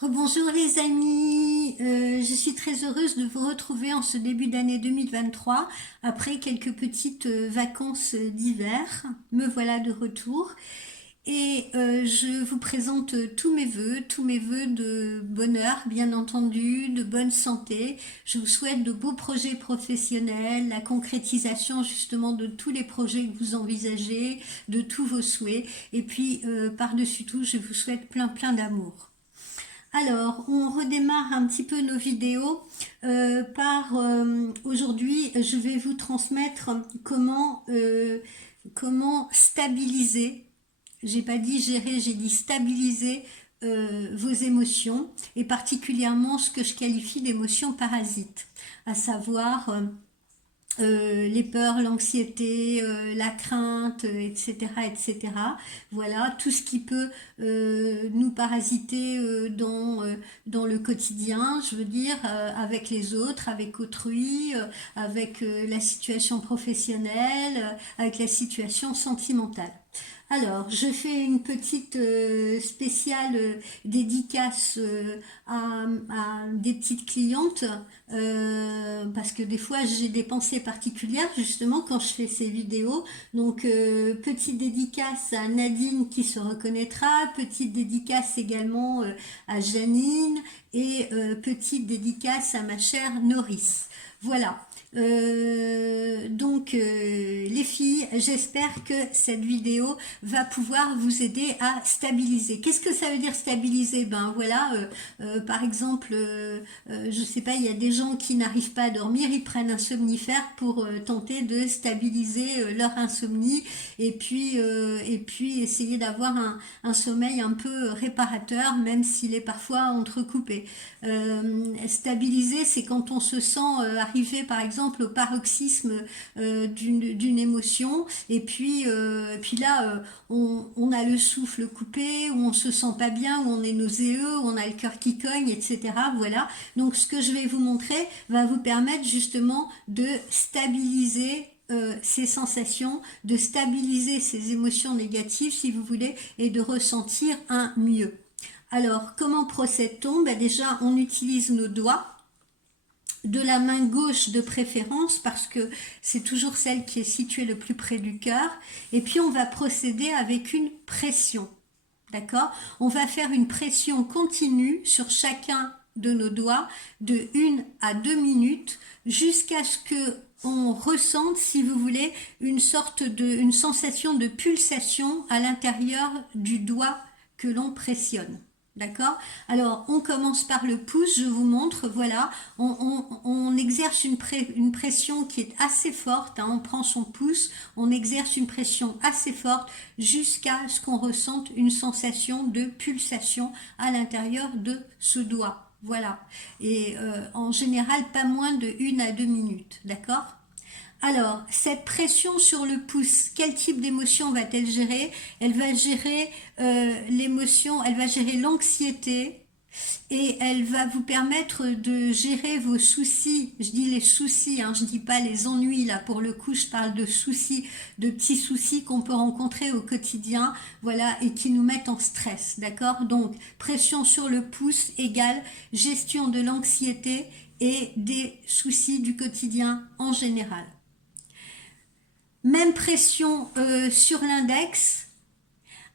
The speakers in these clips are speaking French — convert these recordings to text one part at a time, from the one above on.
Rebonjour les amis, je suis très heureuse de vous retrouver en ce début d'année 2023 après quelques petites vacances d'hiver. Me voilà de retour et je vous présente tous mes vœux de bonheur, bien entendu, de bonne santé. Je vous souhaite de beaux projets professionnels, la concrétisation justement de tous les projets que vous envisagez, de tous vos souhaits et puis par-dessus tout, je vous souhaite plein d'amour. Alors, on redémarre un petit peu nos vidéos par aujourd'hui, je vais vous transmettre comment stabiliser. J'ai pas dit gérer, j'ai dit stabiliser vos émotions et particulièrement ce que je qualifie d'émotions parasites, à savoir les peurs, l'anxiété, la crainte, etc., etc. Voilà, tout ce qui peut nous parasiter dans le quotidien, je veux dire, avec les autres, avec autrui, avec la situation professionnelle, avec la situation sentimentale. Alors, je fais une petite spéciale dédicace à des petites clientes parce que des fois j'ai des pensées particulières justement quand je fais ces vidéos. Donc, petite dédicace à Nadine qui se reconnaîtra, petite dédicace également à Janine et petite dédicace à ma chère Noris. Voilà. Les filles, j'espère que cette vidéo va pouvoir vous aider à stabiliser. Qu'est-ce que ça veut dire stabiliser? Ben voilà, par exemple, je sais pas, il y a des gens qui n'arrivent pas à dormir, ils prennent un somnifère pour tenter de stabiliser leur insomnie et puis essayer d'avoir un sommeil un peu réparateur, même s'il est parfois entrecoupé. Stabiliser, c'est quand on se sent arriver par exemple au paroxysme d'une émotion puis là on a le souffle coupé, où on se sent pas bien, où on est nauséeux, où on a le cœur qui cogne, etc. Voilà. Donc ce que je vais vous montrer va vous permettre justement de stabiliser ces sensations, de stabiliser ces émotions négatives si vous voulez et de ressentir un mieux. Alors, comment procède-t-on? Ben déjà, on utilise nos doigts, de la main gauche de préférence, parce que c'est toujours celle qui est située le plus près du cœur. Et puis, on va procéder avec une pression. D'accord? On va faire une pression continue sur chacun de nos doigts de 1 à 2 minutes jusqu'à ce que on ressente, si vous voulez, une sensation de pulsation à l'intérieur du doigt que l'on pressionne. D'accord? Alors, on commence par le pouce, je vous montre, voilà, on exerce une pression qui est assez forte, hein, on prend son pouce, on exerce une pression assez forte jusqu'à ce qu'on ressente une sensation de pulsation à l'intérieur de ce doigt. Voilà. Et en général, pas moins de 1 à 2 minutes, d'accord? Alors, cette pression sur le pouce, quel type d'émotion va-t-elle gérer? Elle va gérer l'émotion, elle va gérer l'anxiété et elle va vous permettre de gérer vos soucis. Je dis les soucis, hein, je dis pas les ennuis là. Pour le coup, je parle de soucis, de petits soucis qu'on peut rencontrer au quotidien, voilà, et qui nous mettent en stress, d'accord? Donc, pression sur le pouce égale gestion de l'anxiété et des soucis du quotidien en général. Même pression sur l'index.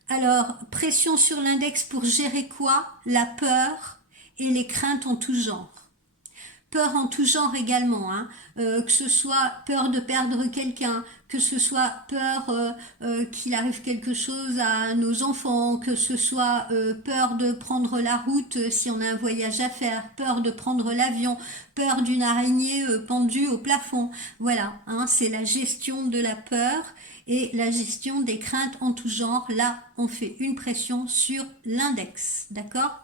Alors, pression sur l'index pour gérer quoi? La peur et les craintes en tout genre. Peur en tout genre également, hein. Que ce soit peur de perdre quelqu'un, que ce soit peur qu'il arrive quelque chose à nos enfants, que ce soit peur de prendre la route si on a un voyage à faire, peur de prendre l'avion, peur d'une araignée pendue au plafond. Voilà, hein, c'est la gestion de la peur et la gestion des craintes en tout genre. Là, on fait une pression sur l'index, d'accord?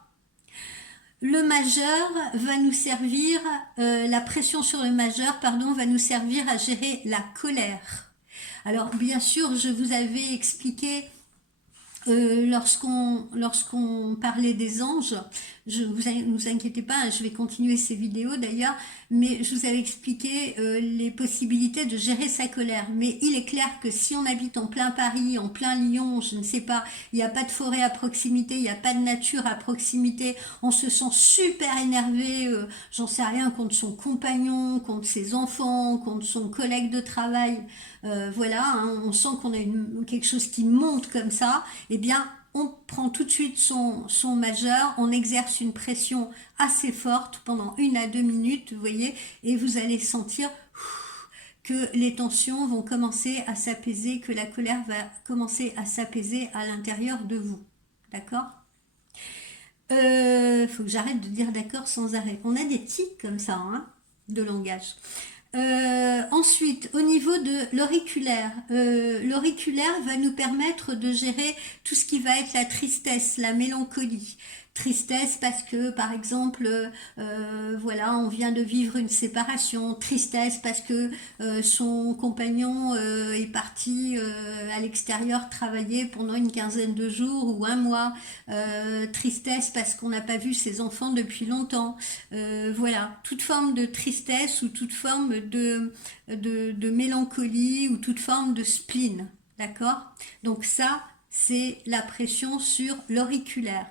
Le majeur va nous servir, la pression sur le majeur, pardon, va nous servir à gérer la colère. Alors bien sûr, je vous avais expliqué lorsqu'on parlait des anges, vous inquiétez pas, hein, je vais continuer ces vidéos d'ailleurs, mais je vous avais expliqué les possibilités de gérer sa colère. Mais il est clair que si on habite en plein Paris, en plein Lyon, je ne sais pas, il n'y a pas de forêt à proximité, il n'y a pas de nature à proximité, on se sent super énervé, j'en sais rien, contre son compagnon, contre ses enfants, contre son collègue de travail, voilà, hein, on sent qu'on a quelque chose qui monte comme ça, eh bien, on prend tout de suite son majeur, on exerce une pression assez forte pendant 1 à 2 minutes, vous voyez, et vous allez sentir que les tensions vont commencer à s'apaiser, que la colère va commencer à s'apaiser à l'intérieur de vous. D'accord? Faut que j'arrête de dire d'accord sans arrêt. On a des tics comme ça, hein, de langage. Ensuite, au niveau de l'auriculaire va nous permettre de gérer tout ce qui va être la tristesse, la mélancolie. Tristesse parce que, par exemple, voilà, on vient de vivre une séparation. Tristesse parce que son compagnon est parti à l'extérieur travailler pendant une quinzaine de jours ou un mois. Tristesse parce qu'on n'a pas vu ses enfants depuis longtemps. Voilà, toute forme de tristesse ou toute forme de mélancolie ou toute forme de spleen. D'accord? Donc ça, c'est la pression sur l'auriculaire.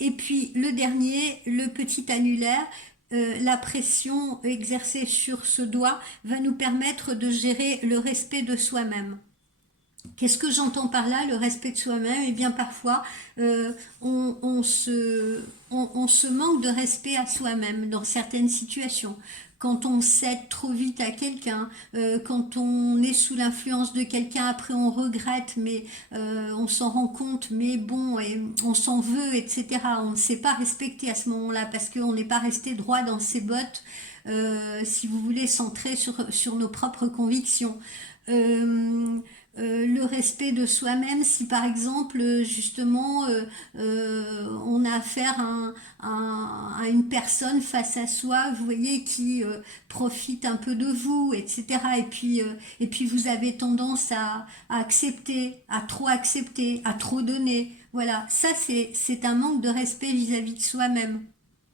Et puis le dernier, le petit annulaire, la pression exercée sur ce doigt va nous permettre de gérer le respect de soi-même. Qu'est-ce que j'entends par là, le respect de soi-même? Eh bien, parfois, on se manque de respect à soi-même dans certaines situations. Quand on cède trop vite à quelqu'un, quand on est sous l'influence de quelqu'un, après on regrette, mais on s'en rend compte, mais bon, et on s'en veut, etc. On ne s'est pas respecté à ce moment-là parce qu'on n'est pas resté droit dans ses bottes, si vous voulez, centré sur nos propres convictions. Euh, le respect de soi-même, si par exemple justement on a affaire à une personne face à soi, vous voyez, qui profite un peu de vous, etc. Et puis vous avez tendance à accepter, à trop donner. Voilà, ça c'est un manque de respect vis-à-vis de soi-même.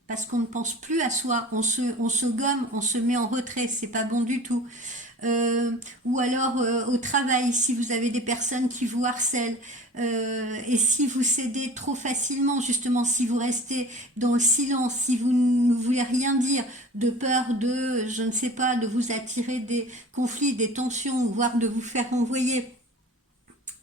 Parce qu'on ne pense plus à soi, on se gomme, on se met en retrait, c'est pas bon du tout. Ou alors au travail, si vous avez des personnes qui vous harcèlent, et si vous cédez trop facilement, justement, si vous restez dans le silence, si vous ne voulez rien dire, de peur de, je ne sais pas, de vous attirer des conflits, des tensions, voire de vous faire envoyer,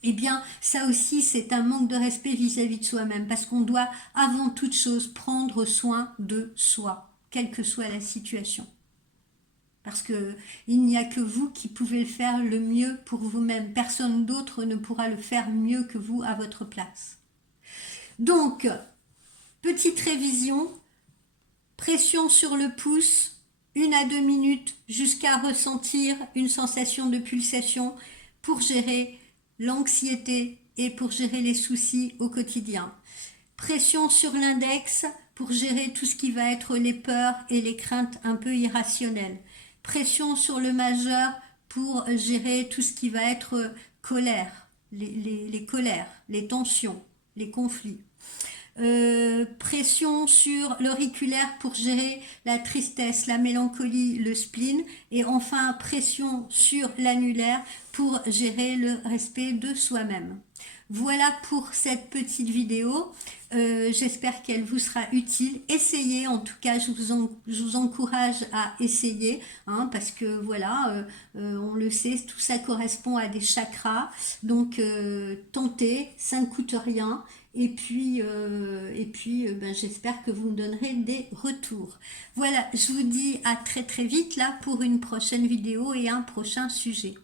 eh bien, ça aussi, c'est un manque de respect vis-à-vis de soi-même, parce qu'on doit, avant toute chose, prendre soin de soi, quelle que soit la situation. Parce que il n'y a que vous qui pouvez le faire le mieux pour vous-même. Personne d'autre ne pourra le faire mieux que vous à votre place. Donc, petite révision, pression sur le pouce, 1 à 2 minutes jusqu'à ressentir une sensation de pulsation pour gérer l'anxiété et pour gérer les soucis au quotidien. Pression sur l'index pour gérer tout ce qui va être les peurs et les craintes un peu irrationnelles. Pression sur le majeur pour gérer tout ce qui va être colère, les colères, les tensions, les conflits. Pression sur l'auriculaire pour gérer la tristesse, la mélancolie, le spleen, et enfin pression sur l'annulaire pour gérer le respect de soi-même. Voilà pour cette petite vidéo. J'espère qu'elle vous sera utile. Essayez, en tout cas, je vous encourage à essayer, hein, parce que voilà, on le sait, tout ça correspond à des chakras. Donc, tentez, ça ne coûte rien. Et puis, ben, j'espère que vous me donnerez des retours. Voilà, je vous dis à très très vite là pour une prochaine vidéo et un prochain sujet.